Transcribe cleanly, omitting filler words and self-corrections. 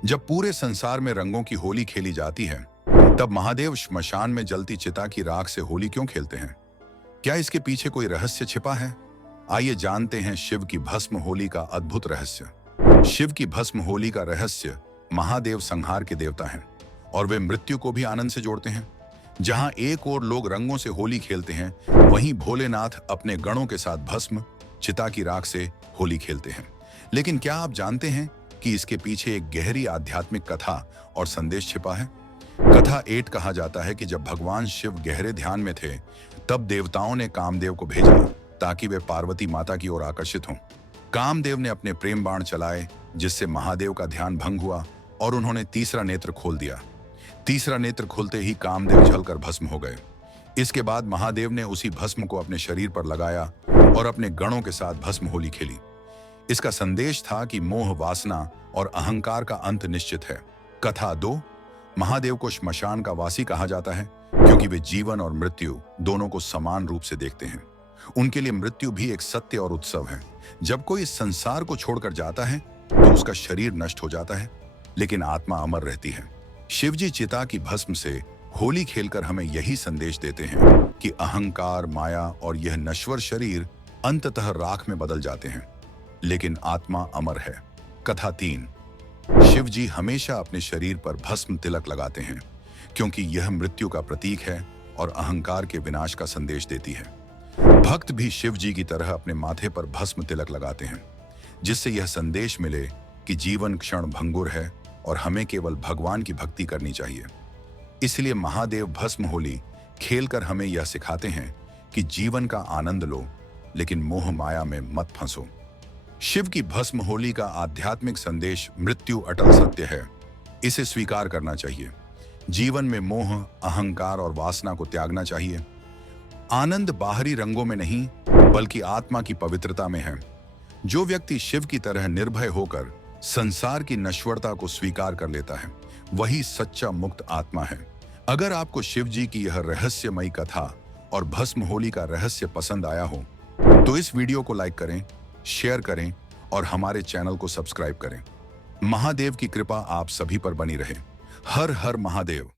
जब पूरे संसार में रंगों की होली खेली जाती है, तब महादेव श्मशान में जलती चिता की राख से होली क्यों खेलते हैं? क्या इसके पीछे कोई रहस्य छिपा है? आइए जानते हैं शिव की भस्म होली का अद्भुत रहस्य। शिव की भस्म होली का रहस्य, महादेव संहार के देवता हैं और वे मृत्यु को भी आनंद से जोड़ते हैं। जहां एक ओर लोग रंगों से होली खेलते हैं, वहीं भोलेनाथ अपने गणों के साथ भस्म चिता की राख से होली खेलते हैं। लेकिन क्या आप जानते हैं कि इसके पीछे एक गहरी आध्यात्मिक कथा और संदेश छिपा है? कथा एट कहा जाता है कि जब भगवान शिव गहरे ध्यान में थे, तब देवताओं ने कामदेव को भेजा ताकि वे पार्वती माता की ओर आकर्षित हों। कामदेव ने अपने प्रेम बाण चलाए, जिससे महादेव का ध्यान भंग हुआ और उन्होंने तीसरा नेत्र खोल दिया। तीसरा नेत्र खुलते ही कामदेव जलकर भस्म हो गए। इसके बाद महादेव ने उसी भस्म को अपने शरीर पर लगाया और अपने गणों के साथ भस्म होली खेली। इसका संदेश था कि मोह, वासना और अहंकार का अंत निश्चित है। कथा 2, महादेव को श्मशान का वासी कहा जाता है क्योंकि वे जीवन और मृत्यु दोनों को समान रूप से देखते हैं। उनके लिए मृत्यु भी एक सत्य और उत्सव है। जब कोई इस संसार को छोड़कर जाता है तो उसका शरीर नष्ट हो जाता है, लेकिन आत्मा अमर रहती है। शिवजी चिता की भस्म से होली खेलकर हमें यही संदेश देते हैं कि अहंकार, माया और यह नश्वर शरीर अंततः राख में बदल जाते हैं, लेकिन आत्मा अमर है। कथा 3, शिवजी हमेशा अपने शरीर पर भस्म तिलक लगाते हैं क्योंकि यह मृत्यु का प्रतीक है और अहंकार के विनाश का संदेश देती है। भक्त भी शिवजी की तरह अपने माथे पर भस्म तिलक लगाते हैं, जिससे यह संदेश मिले कि जीवन क्षण भंगुर है और हमें केवल भगवान की भक्ति करनी चाहिए। इसलिए महादेव भस्म होली खेलकर हमें यह सिखाते हैं कि जीवन का आनंद लो, लेकिन मोह माया में मत फंसो। शिव की भस्म होली का आध्यात्मिक संदेश, मृत्यु अटल सत्य है, इसे स्वीकार करना चाहिए। जीवन में मोह, अहंकार और वासना को त्यागना चाहिए। आनंद बाहरी रंगों में नहीं, बल्कि आत्मा की पवित्रता में है। जो व्यक्ति शिव की तरह निर्भय होकर संसार की नश्वरता को स्वीकार कर लेता है, वही सच्चा मुक्त आत्मा है। अगर आपको शिव जी की यह रहस्यमयी कथा और भस्म होली का रहस्य पसंद आया हो, तो इस वीडियो को लाइक करें, शेयर करें और हमारे चैनल को सब्सक्राइब करें। महादेव की कृपा आप सभी पर बनी रहे। हर हर महादेव।